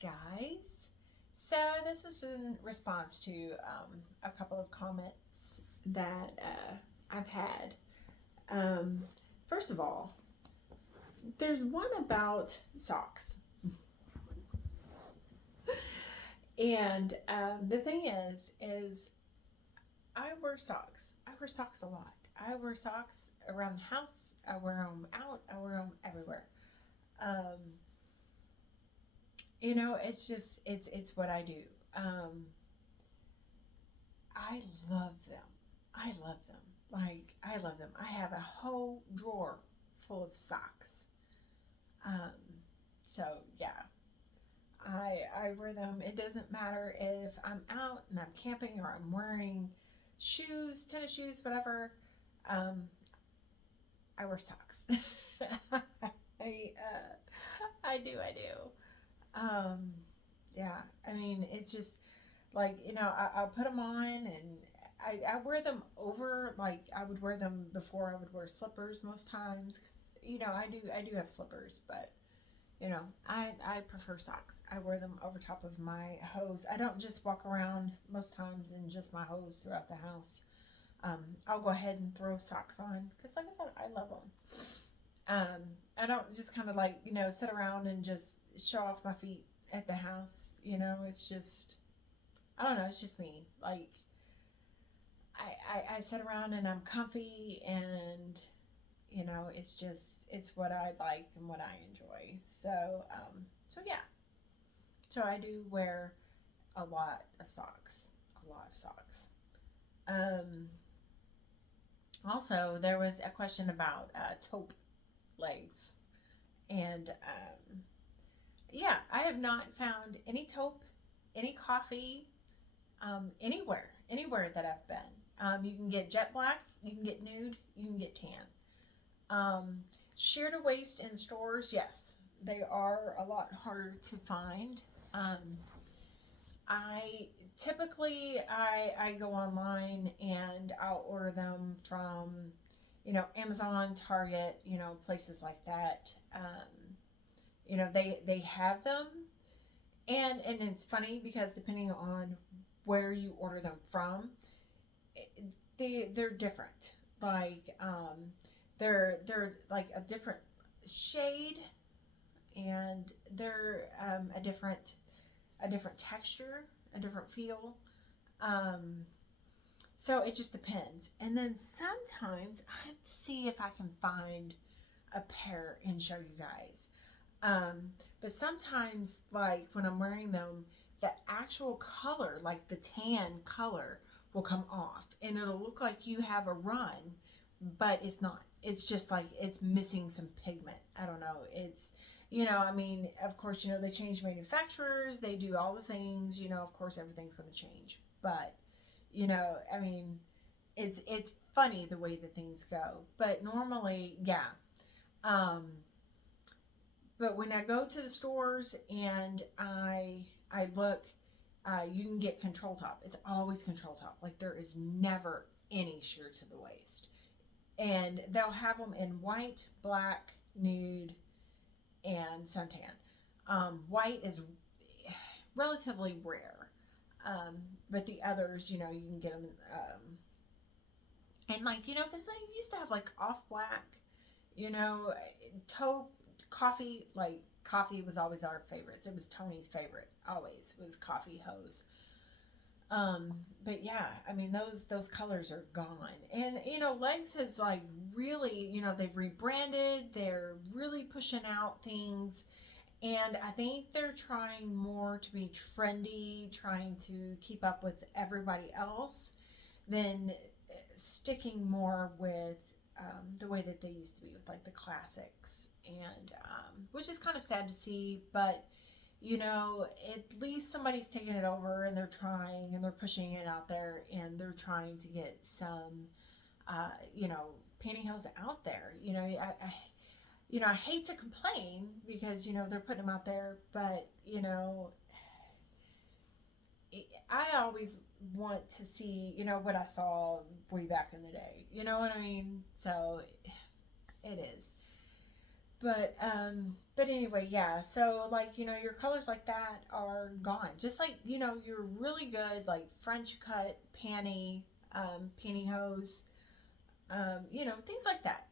guys. So this is in response to a couple of comments that I've had. Um, First of all, there's one about socks. And the thing is I wear socks. I wear socks a lot. I wear socks around the house. I wear them out. I wear them everywhere. Um, it's just it's what I do. Um, I love them. I love them. I love them. I have a whole drawer full of socks. Um, so yeah, I wear them. It doesn't matter if I'm out and I'm camping or I'm wearing shoes, tennis shoes, whatever. Um, I wear socks. I do. Um, yeah, I mean, it's just like, I'll put them on and I wear them over, like, I would wear them before I would wear slippers most times. 'Cause, I do have slippers, but, I prefer socks. I wear them over top of my hose. I don't just walk around most times in just my hose throughout the house. I'll go ahead and throw socks on because, like I said, I love them. I don't just kind of like, sit around and just show off my feet at the house. It's just, I don't know, it's just me. Like, I sit around and I'm comfy and, it's what I like and what I enjoy. So yeah. So I do wear a lot of socks. A lot of socks. Um, Also, there was a question about taupe legs. And yeah, I have not found any taupe, any coffee, anywhere that I've been. You can get jet black, you can get nude, you can get tan. Um, Sheer to waist in stores, yes, they are a lot harder to find. Um, I I go online and I'll order them from Amazon, Target, places like that. They have them, and it's funny because depending on where you order them from, they're different. Like they're like a different shade, and they're a different texture, a different feel. Um, so it just depends. And then sometimes I have to see if I can find a pair and show you guys. But sometimes, like when I'm wearing them, the actual color, like the tan color, will come off and it'll look like you have a run, but it's not. It's just like it's missing some pigment. I don't know. I mean, of course, they change manufacturers, they do all the things, of course, everything's going to change. But, I mean, it's funny the way that things go. But normally, yeah. Um, but when I go to the stores and I look, you can get control top. It's always control top. Like there is never any sheer to the waist. And they'll have them in white, black, nude, and suntan. White is relatively rare, but the others, you can get them. And like because they used to have like off black, you know, taupe, coffee. Like coffee was always our favorites. It was Tony's favorite. Always was coffee hose. But yeah, I mean those colors are gone. And Legs has like really, they've rebranded, they're really pushing out things, and I think they're trying more to be trendy, trying to keep up with everybody else than sticking more with the way that they used to be with like the classics, and which is kind of sad to see, but at least somebody's taking it over and they're trying and they're pushing it out there and they're trying to get some, pantyhose out there. I hate to complain because, they're putting them out there, but, I always want to see, what I saw way back in the day. You know what I mean? So it is. But anyway, yeah. So like, your colors like that are gone. Just like, you're really good like French cut pantyhose, things like that.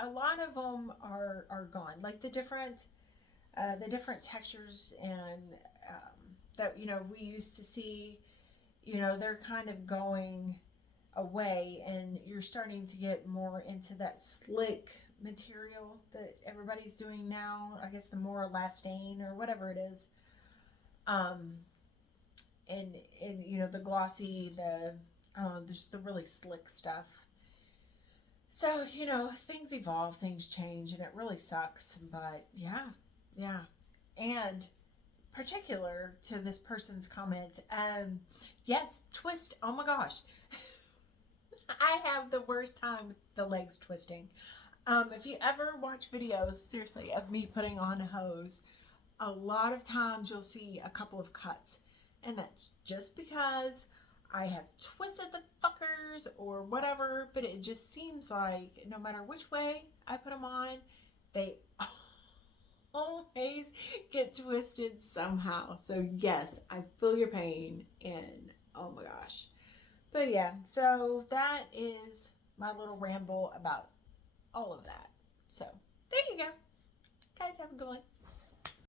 A lot of them are gone. Like the different textures and that we used to see, they're kind of going away, and you're starting to get more into that slick material that everybody's doing now. I guess the more elastane or whatever it is. Um, and the glossy, there's the really slick stuff. So, things evolve, things change, and it really sucks. But yeah. And particular to this person's comment, yes, twist. Oh my gosh. I have the worst time with the legs twisting. If you ever watch videos, seriously, of me putting on a hose, a lot of times you'll see a couple of cuts. And that's just because I have twisted the fuckers or whatever, but it just seems like no matter which way I put them on, they always get twisted somehow. So yes, I feel your pain, and oh my gosh. But yeah, so that is my little ramble about all of that. So there you go. Guys, have a good one.